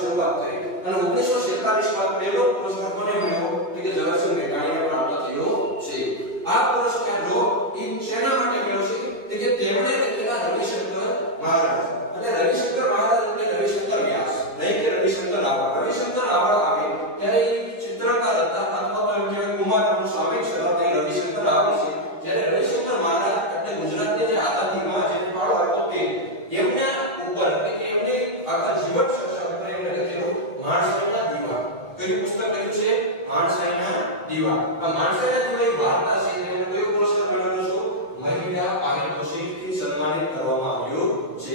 शुरुआत અને 1946 માં પહેલો પુરસ્કાર કોને મળ્યો કે ઝવેરચંદ મેઘાણીને પ્રાપ્ત થયો છે. આ પુરસ્કાર જો એ શેના માટે મળ્યો છે કે તેમણે લખેલા રવિશંકર મહારાજ અને રવિશંકર મહારાજ એટલે રવિશંકર વ્યાસ નહીં કે રવિશંકર રાવળ. રવિશંકર રાવળ આવે ત્યારે ચિત્રકાર હતા અથવા તો એમ કહેવાય કુમારનું સ્વામી છતાં રવિશંકર રાવળ છે. જ્યારે રવિશંકર મહારાજ એટલે ગુજરાતની જે આઝાદીમાં જે ફાળો આપ્યો તે એમના ઉપર એટલે કે એમને આખા જીવન સંસાર પર એમને લખેલું માણસાઈના દીવા. કયું પુસ્તક લખ્યું છે? માણસાઈના દીવા. આ માણસાઈના દીવા એક વાર્તા છે જેને કયો પુરસ્કાર મળ્યો છે? મહિલા પારિતોષિકથી સન્માનિત કરવામાં આવ્યો છે.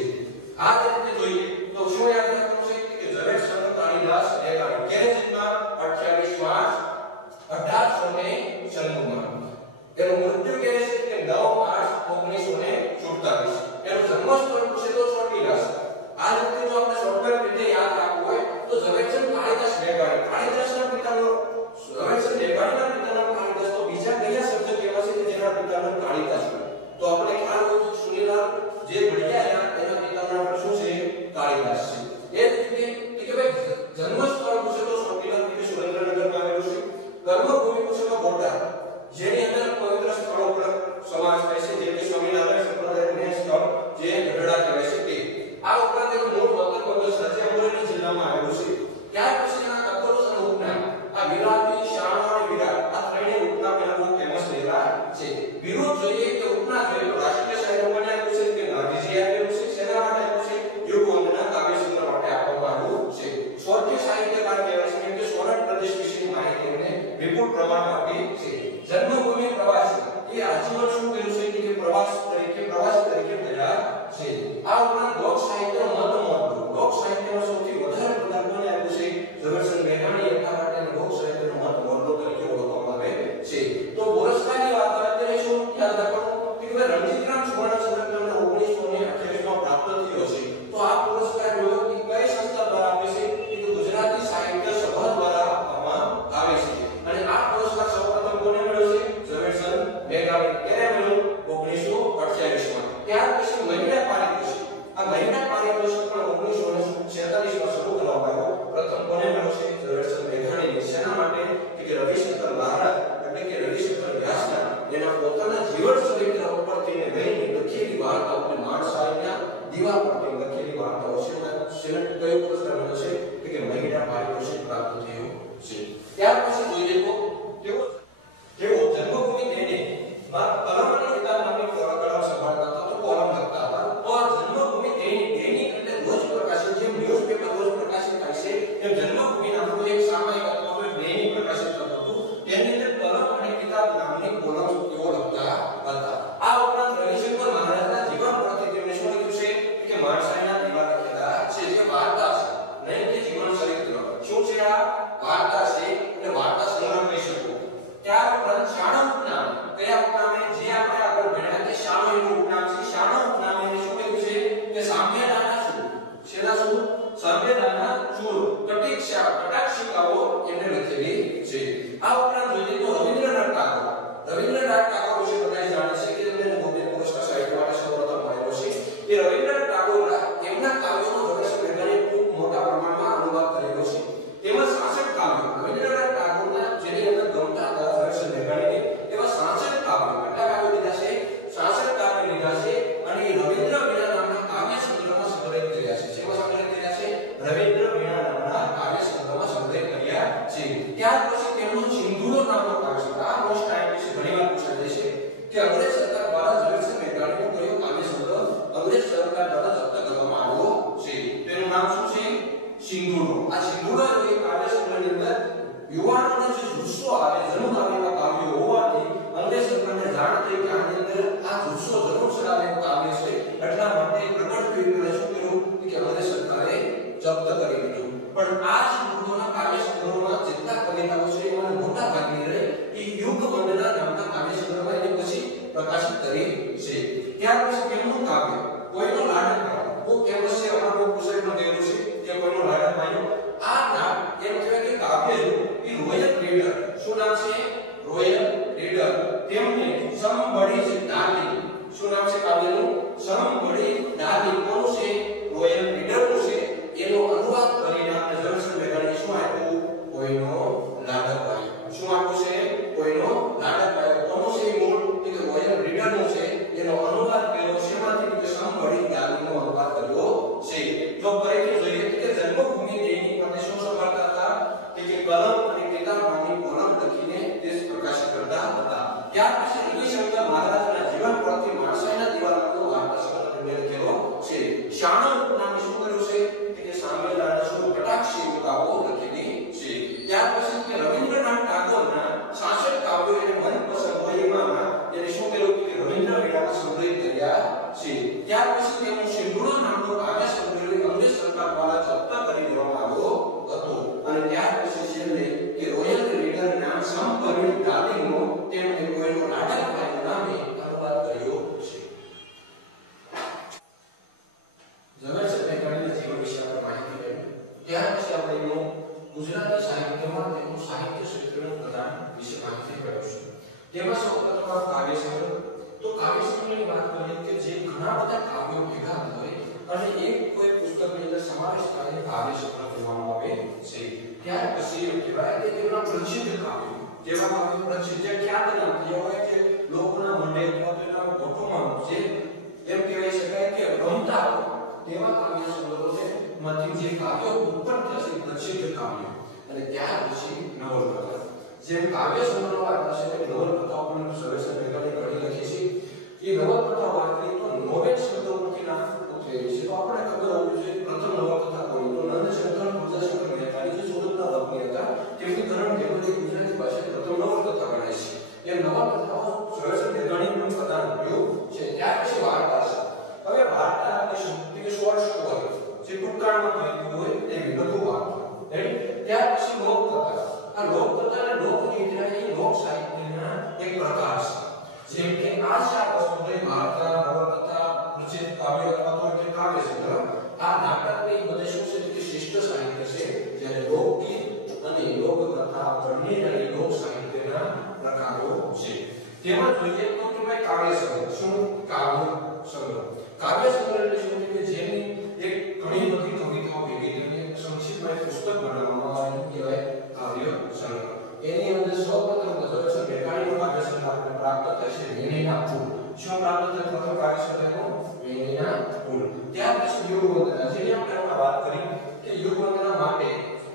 આ રીતે જોઈએ તો શું યાદ રાખવાનું છે કે ઝવેરચંદ કાલિદાસ મેઘાણી ક્યારે જન્મ્યા? 28 માર્ચ 1896 માં. એનું મૃત્યુ ક્યારે છે કે 9 માર્ચ 1947. એનું જન્મ સ્થળ પૂછે તો ચોટીલા. આ રીતે જો આપણે શોર્ટકટ રીતે યાદ રાખવું હોય તો ઝવેરચંદ કાલિદાસ મેઘાણી. કાલિદાસના પિતાનો ઝવેરચંદ મેઘાણીના પિતાનો કાલિદાસ તો બીજા કયા સર્જક એવા છે કે જેના પિતાનો કાલિદાસ? તો આપણે ખ્યાલ હોય તો સુનીલાલ જે ભણ્યા એના પિતાનું નામ શું છે? કાલિદાસ છે. એ જ રીતે કે ભાઈ જન્મ સ્થળ પૂછે તો ચોટીલા કે સુરેન્દ્રનગરમાં આવેલું છે. કર્મભૂમિ પૂછે તો બોટાદ જેની અંદર પવિત્ર સ્થળો પર સમાવેશ થાય છે જેમ કે સ્વામિનારાયણ સંપ્રદાયનું સ્થળ જે ગઢડા કહેવાય છે તે. આ ઉપરાંત એક મૂળ વતન બગસરા જે અમરેલી જિલ્લામાં આવેલું છે. ત્યાર પછીના કતરોસ અને ઉપનામ આ વિરાટી શાણો અને વિરાટ આ ત્રણેય ઉપનામ એના બહુ ફેમસ થયેલા છે. વિરોધ જોઈએ કે ઉપનામ જોઈએ તો રાષ્ટ્રીય શાયરો કોને આપ્યું છે કે ગાંધીજીએ આપેલું છે. શેના માટે આપ્યું છે? યુગવંદના કાવ્યસૂત્ર માટે આપવામાં આવ્યું છે. સ્વર્ગીય સાહિત્યકાર કહેવાય છે કેમ કે સોરઠ પ્રદેશ વિશેની માહિતી એમને વિપુલ પ્રમાણમાં આપી છે. જન્મભૂમિ પ્રવાસી એ આજીવન શું કર્યું છે કે પ્રવાસી તરીકે થયા છે. આ ઉપરાંત લોક સાહિત્યનો મહત્વ લોક સાહિત્યનો સૌથી વધારે પ્રદાન કોને આપ્યું છે? ઝવેરચંદ મેઘાણી. એટલા માટે લોક સાહિત્યનો મહત્વ તરીકે ઓળખવામાં આવે છે. તો પુરસ્કારની વાત કરીએ ત્યારે શું યાદ રાખવાનું કે રણજીતરામ સુવર્ણ ચંદ્રક તેમને 1928 માં પ્રાપ્ત થયો છે. તો આ પુરસ્કાર કઈ સંસ્થા દ્વારા આપે છે કે ગુજરાતી સાહિત્ય સભા દ્વારા આપવામાં આવે છે. અને આ પુરસ્કાર સૌપ્રથમ કોને મળ્યો છે? ઝવેરચંદ મેઘાણી. ક્યારે મળ્યો? 1928 માં. ત્યાર પછી મહિલા પારિતોષિક. આ મહિલા પારિતોષિક પણ 1946 માં શરૂ કરવામાં આવ્યો. પ્રથમ કોને મળ્યો છે? ઝવેરચંદ મેઘાણીને. શેના માટે કે રવિશંકર મહારાજ એટલે કે રવિશંકર વ્યાસના એના પોતાના જીવન ચરિત્ર ઉપરથી લઈને લખેલી વાર્તાઓ અને માણસાઈના દીવા પરથી લખેલી વાર્તાઓ છે. કયો પુરસ્કાર મળ્યો છે કે મહિલા પારિતોષિક પ્રાપ્ત થયો છે. ત્યાર પછી જોઈએ તો કેવો જન્મભૂમિ તેને કલમ અને કિતાબ નામની કલમ સંભાળતા હતા તો કોલમ લખતા હતા. તો આ જન્મભૂમિ દૈનિક એટલે રોજ પ્રકાશિત જેમ ન્યૂઝપેપર રોજ પ્રકાશિત થાય છે એમ જન્મભૂમિ નામનું એક સામાયિક અથવા તો દૈનિક પ્રકાશિત થતું હતું. તેની અંદર કલમ અને કિતાબ નામની કોલમ તેઓ લખતા હતા. આ ઉપરાંત રવિશંકર મહારાજના જીવન પરથી તેમણે શું લખ્યું છે કે માણસાઈના દીવા લખેલા છે જે વાર્તા છે નહીં કે જીવન ચરિત્ર. શું છે આ? વાર્તા છે એટલે વાર્તા સંગ્રહ કહી શકો. ત્યાર ઉપરાંત શાણો ઉપનામ. કયા ઉપનામે? જે આપણે આગળ ભણ્યા કે શાણો એનું ઉપનામ છે. શાણો ઉપનામે એને શું લખ્યું છે કે સામ્યદાના ચૂર. શેના ચૂર? સામ્યદાના ચૂર. કટાક્ષિકાઓ એને લખેલી છે. આ ઉપરાંત જોઈએ તો રવિન્દ્રનાથ ટાગોર. રવિન્દ્રનાથ ટાગોર વિશે બધા જાણે છે કે તેમને નોબેલ પુરસ્કાર સાહિત્ય માટે સૌપ્રથમ મળેલો છે. એ રવિન્દ્રનાથ ટાગોરના એમના કાવ્યોનો ઝવેરચંદ મેઘાણીએ ખૂબ મોટા પ્રમાણમાં અનુવાદ કરેલો છે. તેમાં 66 કાવ્યો રવિન્દ્રનાથ ટાગોરના જેની અંદર ગમતા હતા ઝવેરચંદ મેઘાણીને એવા 66 કાવ્યો. કેટલા કાવ્યો લીધા છે? 66 કાવ્યો લીધા છે. અને રવિન્દ્ર વીણા નામના કાવ્ય સંગ્રહમાં સંગ્રહિત કર્યા છે. જેમાં સંગ્રહિત કર્યા છે? રવિન્દ્ર વીણા નામના કાવ્ય સંગ્રહમાં સંગ્રહિત કર્યા છે. ત્યાર પછી તેમનો સિંધુરો નામનો કાવ્ય સંગ્રહ. આ મોસ્ટ ટાઈમ ઘણીવાર પૂછાય છે કે અંગ્રેજ સરકાર દ્વારા ઝવેરચંદ મેઘાણીનો કયો કાવ્ય સંગ્રહ અંગ્રેજ સરકાર દ્વારા જપ્ત કરવામાં આવ્યો છે? તેનું નામ શું છે? સિંધુરો. આ સિંધુરો એ કાવ્ય સંગ્રહની અંદર યુવાનોને જે જુસ્સો આવે જન્મ આવેલા કાવ્યો હોવાથી અંગ્રેજ સરકારને જાણ થઈ કે આની અંદર આ જુસ્સો જરૂર ચડાવે કાવ્ય છે. એટલા માટે પ્રગટ ફીલ્ડને શું કર્યું કે અંગ્રેજ સરકારે જપ્ત કરી દીધું. પણ આ સિંધુરોના કાવ્ય સંગ્રહમાં જેટલા કવિતાઓ છે એમાં મોટા ભાગની રહે એ યુગવંદના નામના કાવ્ય સંગ્રહમાં એને પછી પ્રકાશિત કરી છે. ત્યાર પછી તેમનું કાવ્ય કોઈનો લાડક માયો બહુ ફેમસ છે. અમારો પુસ્તકમાં ગયેલું છે કે કોઈનો લાડક માયો. આ નામ એમ કહેવાય કે કાવ્ય એ રોયલ રીડર. શું નામ છે? Royal reader. તેમને સમબડી ડાર્લિંગ. શું નામ છે કાવ્યનું? Somebody darling. કોનું છે? રોયલ રીડરનું છે. એનો અનુવાદ કરીને આપણે ઝવેરચંદ મેઘાણી ત્યાર પછી કે રવિન્દ્રનાથ ટાગોરના 66 કાવ્યો એને મનપસંદ હોય એમાં એને શું કર્યું કે રવિન્દ્ર વીણામાં સંગ્રહિત કર્યા છે. ત્યાર પછી તેનું સિંધુડો નામનું કાવ્ય સંગ્રહ અંગ્રેજ સરકાર દ્વારા જપ્ત કરી દેવામાં આવ્યો હતો અને ત્યાર પછી છેલ્લે કે રોયલ રીડર નામ સંપરિણ ડાર્લિંગનો તેમણે કોઈનો નાટક ભાઈનું નામે અનુવાદ કર્યો છે. ઝવેરચંદ મેઘાણીના જીવન વિશે આપણે માહિતી મેળવી. ત્યાર પછી આપણે એનું ગુજરાતી સાહિત્યમાં તેમનું સાહિત્ય ક્ષેત્રનું પ્રદાન વિશે માહિતી મેળવીશું. તેમાં સૌપ્રથમ આ કાવ્ય સંગ્રહ. તો કાવ્ય સંગ્રહની વાત કરીએ કે જે ઘણા બધા કાવ્યો ભેગા થાય અને એક કોઈ પુસ્તકની અંદર સમાવેશ થાય કાવ્ય સંગ્રહ કહેવામાં આવે છે. ત્યાર પછી એમ કહેવાય કે તેના પ્રસિદ્ધ કાવ્યો જેવા કાવ્યો પ્રસિદ્ધ જે ખ્યાતનામ થયા હોય કે લોકોના મંડે અથવા તેના ગોઠવણ જે એમ કહેવાય શકાય કે રમતા હોય તેવા કાવ્ય સંગ્રહોને માંથી જે કાવ્યો ઉત્પન્ન થશે પ્રસિદ્ધ કાવ્યો. અને ત્યાર પછી નવલકથા. જેમ કાવ્ય સંગ્રહો આવ્યા છે તેમ નવલકથાઓ પણ ઝવેરચંદ મેઘાણીએ ઘણી લખી છે. એ નવલકથા વાત કરીએ તો નોવેલ શબ્દો પરથી નામ ઉતરેલી છે. તો આપણે ખબર હોવી જોઈએ પ્રથમ નવલકથા કોની તો નંદશંકર ગુરજાશંકર મહેતાની જે સુરતના વતની હતા તેમની કરણ કેવલી ગુજરાતી ભાષાની પ્રથમ નવલકથા ગણાય છે. એ નવલકથાઓ ઝવેરચંદ મેઘાણીએ પણ પ્રદાન કર્યું છે. ત્યાર પછી વાર્તા છે. હવે વાર્તા એટલે શું કે શોર્ટ સ્ટોરી જે ટૂંકાણમાં કહેતું હોય તેવી લઘુ વાર્તા. રાઈટ. ત્યાર પછી લોકકથા. આ લોકકથા અને લોકગીત એ લોક સાહિત્યના એક પ્રકાર છે. જેમ કે આ ચાર વસ્તુ છે વાર્તા, નવલકથા, પ્રસિદ્ધ કાવ્ય અથવા તો કે કાવ્ય સંગ્રહ. આ નાટક એ બધે શું છે કે શિષ્ટ સાહિત્ય છે. જ્યારે લોકગીત અને લોકકથા બંને એ લોક સાહિત્યના પ્રકારો છે. તેમાં જોઈએ તો કે ભાઈ કાવ્ય સંગ્રહ. શું કાવ્ય સંગ્રહ? કાવ્ય સંગ્રહ એટલે શું કે જેની એક ઘણી બધી કવિતાઓ ભેગી થઈને સંક્ષિપ્તમાં પુસ્તક બનાવવામાં આવે કહેવાય કાવ્ય સંગ્રહ. એની અંદર સૌપ્રથમ ઝવેરચંદ મેઘાણીનું કાવ્ય સંગ્રહ આપણે પ્રાપ્ત થશે વેણીના ફૂલ. શું પ્રાપ્ત થશે પ્રથમ કાવ્ય સંગ્રહનો? વેણીના ફૂલ. ત્યાર પછી યુગવંદના જેની આપણે વાત કરી કે યુગવંદના માટે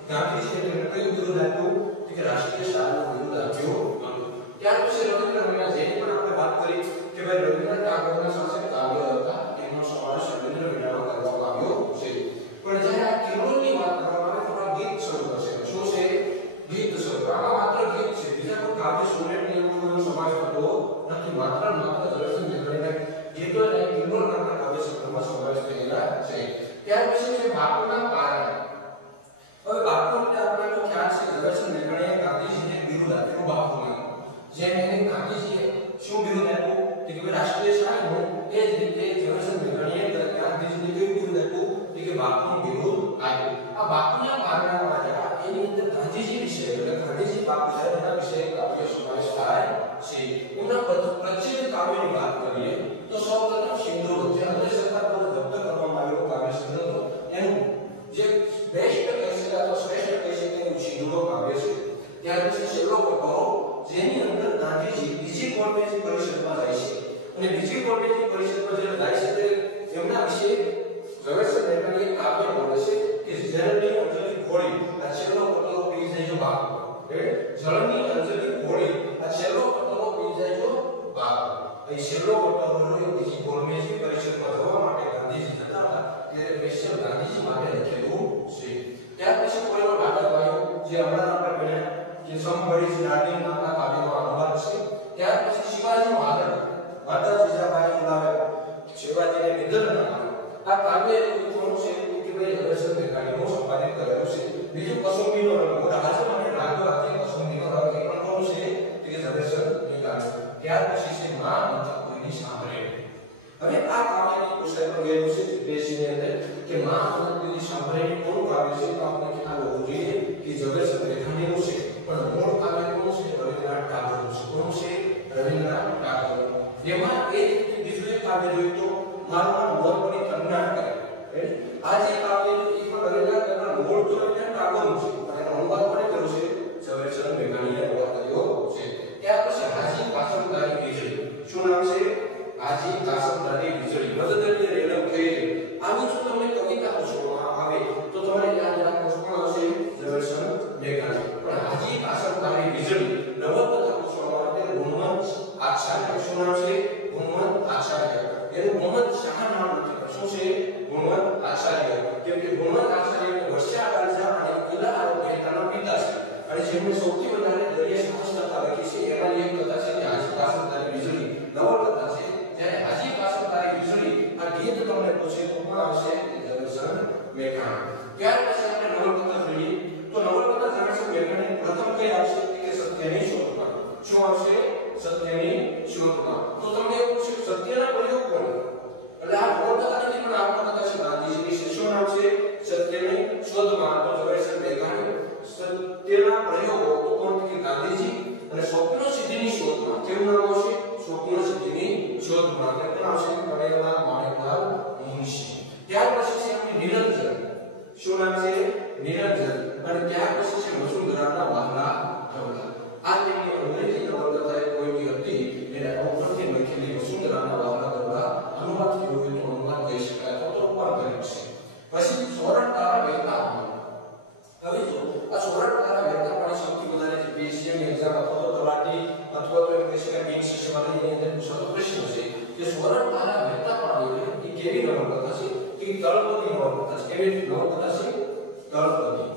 ગાંધીજીએ તેમને કયું બિરુદ આપ્યું કે રાષ્ટ્રીય શાળાનું બિરુદ આપ્યું હતું. ત્યાર પછી રવિન્દ્ર વીણા જેની પણ આપણે વાત કરી કે ભાઈ રવિન્દ્રનાથ ટાગોરના શાસક કાવ્ય હતા એનો સમાવેશ રવિન્દ્ર વીણામાં કરવામાં આવ્યો છે. પણ જ્યારે આ કિલ્લોની વાત કરવામાં આવે તો આ ગીત શરૂ થશે. શું છે? ગીત શરૂ. આમાં માત્ર ગીત છે. બીજા કોઈ કાવ્ય સોનેટની એવું સમાવેશ થતો નથી. માત્ર ઝવેરચંદ મેઘાણીના ગીતો અને કિલ્લો નામના કાવ્ય સંગ્રહમાં સમાવેશ થયેલા છે. ત્યાર પછી છે બાપુના પારણા. હવે બાપુ એટલે આપણે તો ખ્યાલ છે ઝવેરચંદ મેઘાણીએ ગાંધીજીને બિરુદ આપ્યું બાપુના. જેમ એને ગાંધીજીએ શું બિરુદ આપ્યું કે રાષ્ટ્રીય શાળાનું એ જ રીતે ઝવેરચંદ મેઘાણીએ ગાંધીજીને કેવું બિરુદ આપ્યું કે બાપુનું બિરુદ આપ્યું. આ બાપુના પારણામાં એની અંદર ગાંધીજી વિશે એટલે ગાંધીજી બાપુ સાહેબના વિશે કાવ્ય સમાવેશ થાય છે. એમના પ્રસિદ્ધ કાવ્યની વાત કરીએ તો સૌપ્રથમ સિંધુડો જે અંગ્રેજ સરકાર દ્વારા જપ્ત કરવામાં આવેલો કાવ્ય સંગ્રહ એનું જે બેસ્ટ કહી શકાય અથવા શ્રેષ્ઠ કહી શકાય એવું સિંધુડો કાવ્ય છે. ત્યાર પછી છેલ્લો કટોરો જેની અંદર ગાંધીજી બીજી કોર્પેરેશન પરિષદમાં જાય છે અને બીજી કોર્પેરેશન પરિષદમાં જ્યારે જાય છે એમના વિશે ઝવેરચંદ મેઘાણીએ કાવ્ય બોલે છે કે જળની અંજલિ ઘોડી આ છેલ્લો કટોરો પી જાય બાપ. જળની અંજલિ ઘોડી આ છેલ્લો કટોરો પી જાય બાપ. એ છેલ્લો કટોરો એ બીજી કોર્પેરેશન પરિષદમાં જવા માટે ગાંધીજી જતા હતા ત્યારે સ્પેશિયલ ગાંધીજી માટે લખેલું છે. ત્યાર પછી કોઈનો નાટક આવ્યો જે હમણાં આપણે ભણ્યા કે સંભળીજ ડાર્લિંગ નામના કાવ્યનો અનુવાદ છે. ત્યાર પછી શિવાજી મહારાજ માતા જીજાબાઈ બોલાવે શિવાજીને નિધન નામ આ કાવ્ય કોનું છે કે ભાઈ ઝવેરચંદ મેઘાણીનું સંપાદિત કરેલું છે. બીજું કસુંબીનો રંગ રાજા અને રાઘવ હાથે કસુંબીનો રંગ એ પણ કોનું છે કે ઝવેરચંદ મેઘાણી. ત્યાર પછી છે માં મંત્ર કોઈની સાંભળે. હવે આ કાવ્યની પુસ્તકમાં ગયેલું છે પેજની અંદર કે માં મંત્ર કોઈની સાંભળે કોનું કાવ્ય છે તો આપણે ખ્યાલ હોવો જોઈએ કે ઝવેરચંદ મેઘાણીનું છે. પણ મૂળ કાવ્ય કોનું છે? રવિન્દ્રનાથ જેમને સૌથી વધારે દરિયા સાહસિકતા લખી છે એમાંની એક કથા છે કે હાજી કાસમતારી વીજળી નવલકથા છે. જ્યારે હાજી કાસમતારી વીજળી આ ગીત તમને પૂછે તો કોણ આવશે? ઝવેરચંદ મેઘાણી. ત્યાર પછી આપણે નવલકથા જોઈએ તો નવલકથા ઝવેરચંદ મેઘાણી પ્રથમ કઈ આવશે કે સત્યની શોધમાં. શું આવશે? સત્યની શોધમાં. તો તમને એવું પૂછે સત્યના પ્રયોગ કોણ? એટલે આ નવલકથા નથી પણ આત્મકથા છે ગાંધીજીની છે. શું નામ છે? સત્યની શોધમાં. તો ઝવેરચંદ મેઘાણી. સત્યના પ્રયોગો તો કોણ? કે ગાંધીજી. અને સ્વપ્ન સિદ્ધિની શોધમાં કેવું નામ આવશે? સ્વપ્ન સિદ્ધિની શોધમાં. તે કોણ આવશે? કનૈયાલાલ માણેકલાલ મુનશી. ત્યાર પછી છે આપણે નિરંજન. શું નામ છે? નિરંજન. અને ત્યાર પછી છે વસુંધરાના વહાલા ધવલા. આ તેમની અંગ્રેજી નવલકથા કોઈની હતી એને ઉપરથી લખેલી વસુંધરાના વહાલા ધવલા અનુવાદ કર્યો હોય તો અનુવાદ કહી શકાય તો રૂપાંતરિત છે. પછી સોરઠ તારા વહેતા પાણી. હવે જો આ સોરઠ તારા વહેતા પાણી સૌથી વધારે જે પીએસસી ની એક્ઝામ અથવા તો તલાટી અથવા તો એમ કહી શકાય બીએસસી સેવાની અંદર પૂછાતો પ્રશ્ન છે કે સોરઠ તારા વહેતા પાણી એ કેવી નવલકથા છે? કે તળપદી નવલકથા છે. કેવી નવલકથા છે? તળપદી.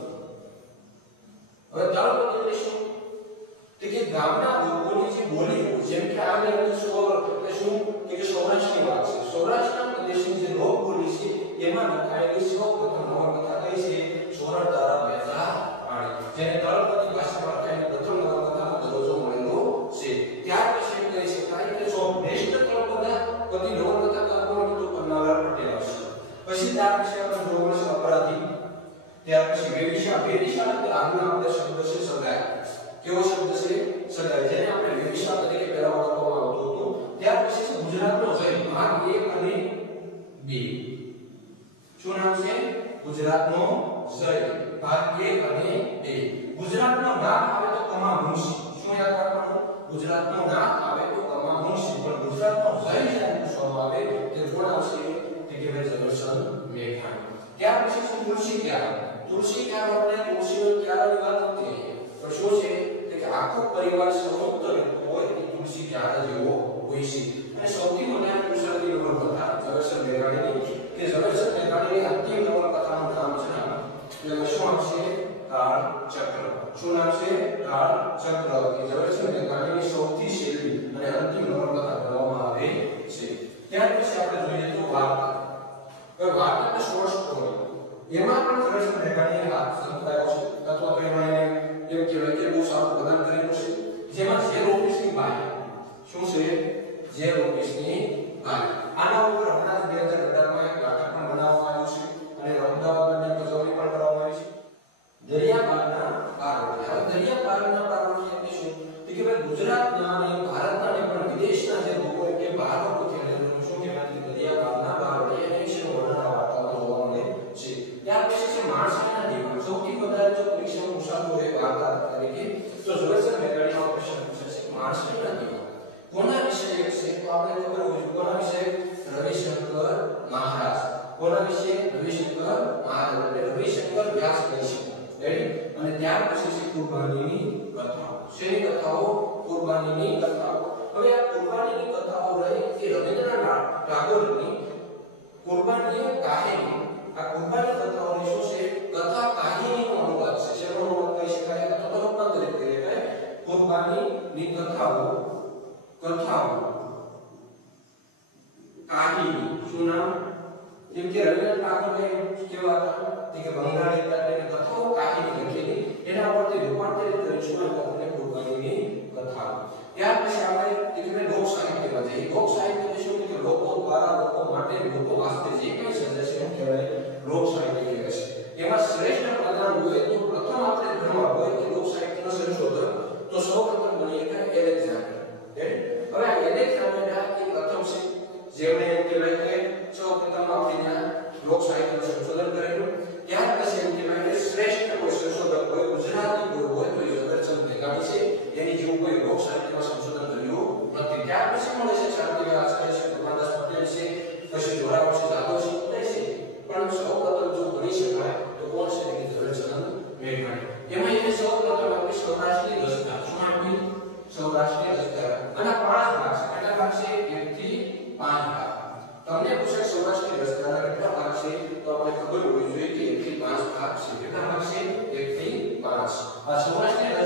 હવે તળપદી એટલે શું? કે ગામના લોકોની જે બોલી જેમ કે આને અંદર સ્વર એટલે શું કે સૌરાષ્ટ્રની વાત છે. સૌરાષ્ટ્રના પ્રદેશની જે લોક બોલી છે એમાં લખાયેલી સૌપ્રથમ નવલકથા કઈ છે? સોરઠ તારા વહેતા પાણી. જેને તળપદી ભાષામાં લખાયેલી પ્રથમ નવલકથાનો દરજ્જો મળેલો છે. ત્યાર પછી એમ કહી શકાય કે શ્રેષ્ઠ તળપદી નવલકથાકાર કોણ? તો પન્નાલાલ પટેલ આવશે. પછી ત્યાર પછી આપણે જોવાનું છે અપરાધી. ત્યાર પછી વેવિશા. વેવિશા એટલે આગળનો આપણે શબ્દ છે સગાઈ. કેવો શબ્દ છે? સગાઈ. જેને આપણે વેવિશા તરીકે પહેલા ઓળખવામાં આવતો હતો. ત્યાર પછી છે ગુજરાતનો જય ભાગ 1 અને 2. શું નામ છે? ગુજરાતનો જય ભાગ 1 અને 2. ગુજરાતનો નામ આવે તો કમા મુનશી. શું યાદ રાખવાનું? ગુજરાતનો નામ આવે તો કમા મુનશી. પણ ગુજરાતનો જય જ્યારે પૂછવામાં આવે તે કોણ આવશે? તે કે ભાઈ ઝવેરચંદ મેઘાણી. ત્યાર પછી છે તુલસી ક્યારા. તુલસી ક્યારા આપણે તુલસીનો ક્યારાની વાત કરતી છીએ. તો શું છે કે આખો પરિવાર સમૃદ્ધ હોય એ તુલસી ક્યારા જેવો હોય છે. અને સૌથી વધારે પૂછાતી નવલકથા ઝવેરચંદ મેઘાણીની કે ઝવેરચંદ મેઘાણીની અંતિમ નવલકથાનું નામ છે એટલે શું આવશે? કાળચક્ર. શું નામ છે? કાળચક્ર. કે ઝવેરચંદ મેઘાણીની સૌથી છેલ્લી અને અંતિમ નવલકથા ગણવામાં આવે છે. ત્યાર પછી આપણે જોઈએ તો વાર્તા. હવે વાર્તા એટલે શોર્ટ સ્ટોરી. એમાં પણ ઝવેરચંદ મેઘાણીએ હાથ સંકળાયો છે અથવા તો એમાં એને એમ કહેવાય કે બહુ સારું પ્રદાન કરેલું છે. જેમાં ઝેર ઓફિસની બાઈ. શું છે? ઝેર ઓફિસની બાઈ. આના ઉપર હમણાં જ 2018માં એક નાટક પણ બનાવવામાં આવ્યું છે અને અમદાવાદમાં એક ઉજવણી પણ કરવામાં આવી છે. દરિયાપારના બારવટી. હવે દરિયાપારના બારવટી એટલે શું? કે ભાઈ ગુજરાતના અને ભારતના અને પણ વિદેશના જે લોકો કે બારવટી એટલે શું કહેવાય? દરિયાપારના બારવટી એને વિશે વર્ણન આ વાર્તામાં જોવા મળે છે. ત્યાર પછી છે માણસાઈના દીવા. સૌથી વધારે જો પરીક્ષામાં પૂછાતો હોય વાર્તા તરીકે તો ઝવેરચંદ મેઘાણીનો પ્રશ્ન પૂછે છે માણસાઈના દીવા કોના વિશે છે? તો આપણે ખબર હોય કોના વિશે? રવિશંકર મહારાજ. કોના વિશે? રવિશંકર મહારાજ એટલે રવિશંકર વ્યાસ કહી છે. રેડી? અને ત્યાર પછી છે કુરબાનીની કથાઓ. શેની કથાઓ? કુરબાનીની કથાઓ. હવે આ કુરબાનીની કથાઓ રહી કે રવિન્દ્રનાથ ટાગોરની કુરબાની કાહિની. આ કુરબાની કથાઓની શું છે? કથા કાહિનીનો અનુવાદ છે. જેનો અનુવાદ કહી શકાય અથવા તો રૂપાંતરિત કરી શકાય. કુરબાનીની કથાઓ કાહિની. શું નામ? જેમ કે રવિન્દ્રનાથ ટાગોરે કેવા હતા કે બંગાળી એટલે કથાઓ કાહિની લખેલી એના પરથી રૂપાંતરિત કરી શું આપણે કુરબાનીની કથાઓ. ત્યાર પછી આપણે એટલે લોક સાહિત્યમાં જઈએ. લોક સાહિત્ય શું કે લોકો દ્વારા લોકો માટે લોકો વાસ્તે જે કંઈ સર્જે છે એને કહેવાય લોક સાહિત્ય કહેવાય છે. એમાં શ્રેષ્ઠ પ્રદાન હોય તો પ્રથમ આપણે ગણવા હોય કે લોક સાહિત્યનો સંશોધક તો સૌપ્રથમ ગણીએ કે એલેક્ઝાન્ડર. હવે આ એલેક્ઝાન્ડર એ પ્રથમ છે જેમણે કહેવાય કે સૌપ્રથમ આપણે લોક સાહિત્યનું સંશોધન કરેલું. ત્યાર પછી એમ કહેવાય કે શ્રેષ્ઠ કોઈ સંશોધક હોય ગુજરાતી હોય તો એ ઝવેરચંદ મેઘાણી છે. એની જેવું કોઈ લોક સાહિત્યમાં સંશોધન કર્યું નથી. ત્યાર પછી મળે છે શાંતિલાલ આચાર્ય છે, ગોપાલદાસ પટેલ છે, પછી જોરાવર છે, જાદવ છે, છે. પણ સૌપ્રથમ જો ગણી શકાય તો કોણ છે? કે ઝવેરચંદ મેઘાણી. એમાં એને સૌપ્રથમ આપણી સૌરાષ્ટ્રની રચના. શું આપી? સૌરાષ્ટ્રની રચના. અને 5 ભાગ છે. કેટલા ભાગ છે? 1 થી 5 ભાગ. તમને પૂછે સૌરાષ્ટ્રની રચનાના કેટલા ભાગ છે? તો આપણે ખબર હોવી જોઈએ કે 1 થી 5 ભાગ છે. કેટલા ભાગ છે? 1 થી 5. આ સૌરાષ્ટ્રની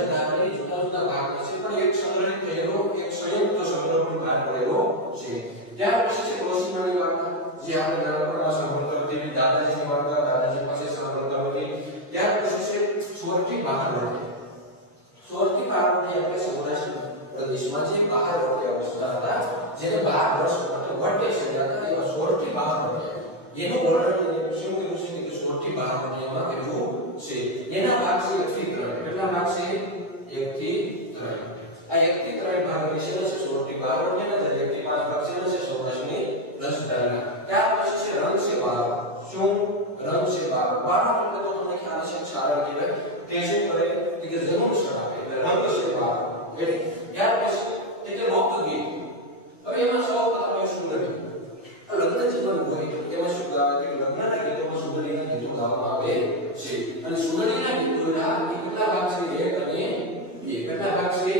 16 થી 12 વર્ષ 16 થી 12 વર્ષ એટલે સૌરાષ્ટ્ર પ્રદેશમાં જે 12 વર્ષીય અવસ્થા હતા જેને 12 વર્ષ એટલે વટ હતા એવા 16 થી 12 વર્ષ એનું વર્ણન શું કર્યું છે કે 16 થી 12 વર્ષમાં કર્યું છે એના ભાગ છે 1 થી 3 કેટલા ભાગ છે 1 થી 3 આ 1 થી 3 ભાગ વિશે છે 16 થી 12 વર્ષના છે 1 થી 5 ભાગ છે સૌરાષ્ટ્રની રાજધાનીના ત્યાર પછી છે રંગ છે 12 શું રંગ છે 12 12 એટલે તો તમને ખ્યાલ છે સારા કહેવાય તે શું કરે કે જન્મ સ્થળ આપે એટલે રંગ છે 12 એટલે ત્યાર પછી એટલે લોકગીત હવે એમાં સૌ પ્રથમ સુંદરી લગ્ન જીવન હોય એમાં શું ગાવે કે લગ્નના ગીતોમાં સુંદરીના ગીતો ગાવામાં આવે છે અને સુંદરીના ગીતોના કેટલા ભાગ છે 1 અને 2 કેટલા ભાગ છે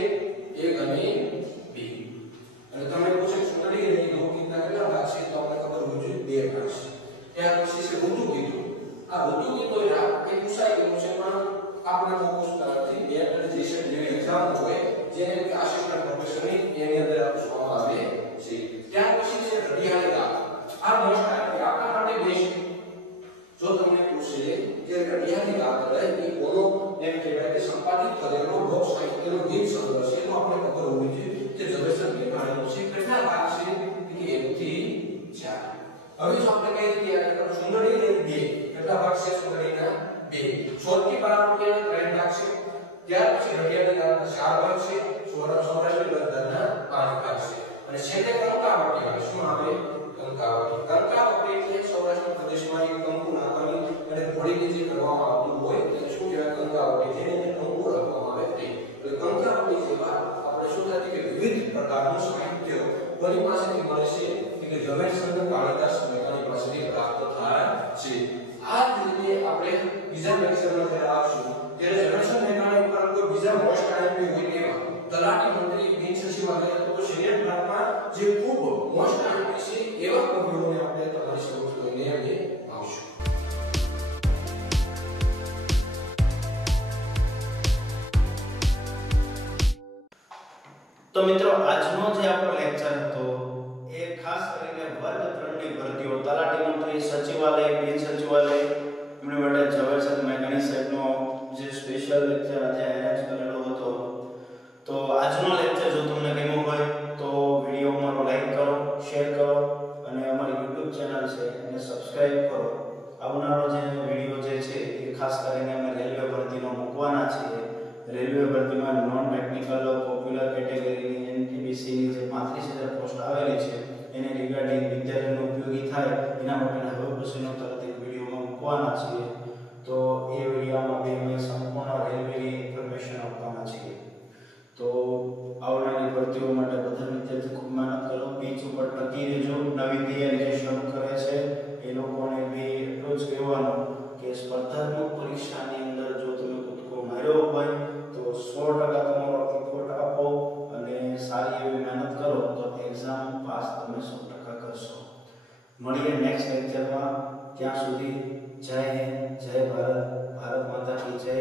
1 અને 2 અને તમે પૂછો સુંદરીના લોકગીતના કેટલા ભાગ છે તો તમને ખબર હોવી જોઈએ 2 ભાગ છે ત્યાર પછી છે ઋતુ ગીતો આ ઋતુ ગીતો એ પૂછાય ગયું છે પણ આપણે બહુ પૂછતાથી બે ટ્રાન્ઝિશન જેવી એક્ઝામ હોય જેને આસિસ્ટન્ટ પ્રોફેસરની એની અંદર પૂછવામાં આવે છે ત્યાર પછી છે ઘડિયાળી રાગ આ મોસ્ટ આપણા માટે બેસ્ટ જો તમને પૂછે કે ઘડિયાળી રાગ એ કોનો એમ કહેવાય કે સંપાદિત કરેલો લોક સાહિત્યનો ગીત સંગ્રહ છે તો આપણે ખબર હોવી જોઈએ કે ઝવેરચંદ મેઘાણીનો છે કેટલા ભાગ છે કે 1 થી 4 હવે જો આપણે કહીએ કે આ સુંદરી ને 2 કેટલા ભાગ છે સુંદરીના 2 16 થી 12 રૂપિયાના 3 ભાગ છે ત્યાર પછી ઘડિયાળના 4 ભાગ છે સૌરાષ્ટ્રની રાજધાનીના 5 ભાગ છે અને છેલ્લે કંકાવટી આવે શું આવે કંકાવટી એટલે સૌરાષ્ટ્ર પ્રદેશમાં એક કંકુ નાખવાની અને ઘોડીની જે કરવામાં આવતું હોય તેને શું કહેવાય કંકાવટી જેને કંકુ રાખવામાં આવે તે એટલે કંકાવટી જેવા આપણે શું થાય કે વિવિધ પ્રકારનું સાહિત્ય કોની પાસેથી મળે છે કે ઝવેરચંદ કાળીદાસ મેઘાણી પાસેથી પ્રાપ્ત થાય છે આ જ રીતે આપણે બીજા લેક્ચરમાં જ્યારે આવશું ત્યારે ઝવેરચંદ મેઘાણી ઉપર કોઈ બીજા મોસ્ટ આઈએમપી હોય તેવા તલાટી મંત્રી બિન સચિવાલય અથવા સિનિયર ક્લાર્કમાં જે ખૂબ મોસ્ટ આઈએમપી છે એવા કવિઓને આપણે તમારી સમક્ષ લઈને આવશું તો મિત્રો આજનો જે આપણો લેક્ચર હતો એ ખાસ કરીને વર્ગ 3 ની ભરતીઓ તલાટી મંત્રી સચિવાલય બિન સચિવાલય એમની માટે ઝવેરચંદ મેઘાણી સાહેબનો જે સ્પેશિયલ લેક્ચર આજે અરેન્જ કરેલો હતો તો આજનો લેક્ચર જો તમને ગમ્યો હોય તો વિડિયો અમારો લાઈક કરો શેર કરો અને અમારી YouTube ચેનલ છે એને સબસ્ક્રાઇબ કરો આવનારો જે વિડિયો જે છે એ ખાસ કરીને અમે રેલવે ભરતીનો મૂકવાના છીએ રેલવે ભરતીમાં નોન ટેકનિકલ પોપ્યુલર કેટેગરીની એનટીપીસી ની જે 35000 પોસ્ટ આવેલી છે એને રિગાર્ડિંગ વિદ્યાર્થીઓને ઉપયોગી થાય એના માટેના હવે પછીનો તરત એક વિડિયોમાં મૂકવાના છીએ તો એ વિડિયોમાં અમે સંપૂર્ણ રેલવેની ઇન્ફોર્મેશન આપવાના છીએ તો આવનારી ભરતીઓ માટે બધા વિદ્યાર્થીઓ ખૂબ મહેનત કરો પીચ ઉપર ટકી રહેજો નવી તૈયારી જે શરૂ કરે છે એ લોકોને બી એટલું જ કહેવાનું કે સ્પર્ધાત્મક પરીક્ષાની અંદર જો તમે કૂદકો માર્યો હોય તો 100% તમારો એફર્ટ આપો અને સારી એવી મહેનત કરો તો એક્ઝામ પાસ તમે 100% કરશો મળીએ નેક્સ્ટ લેક્ચરમાં ત્યાં સુધી જય હિન્દ જય ભારત ભારત માતા કી જય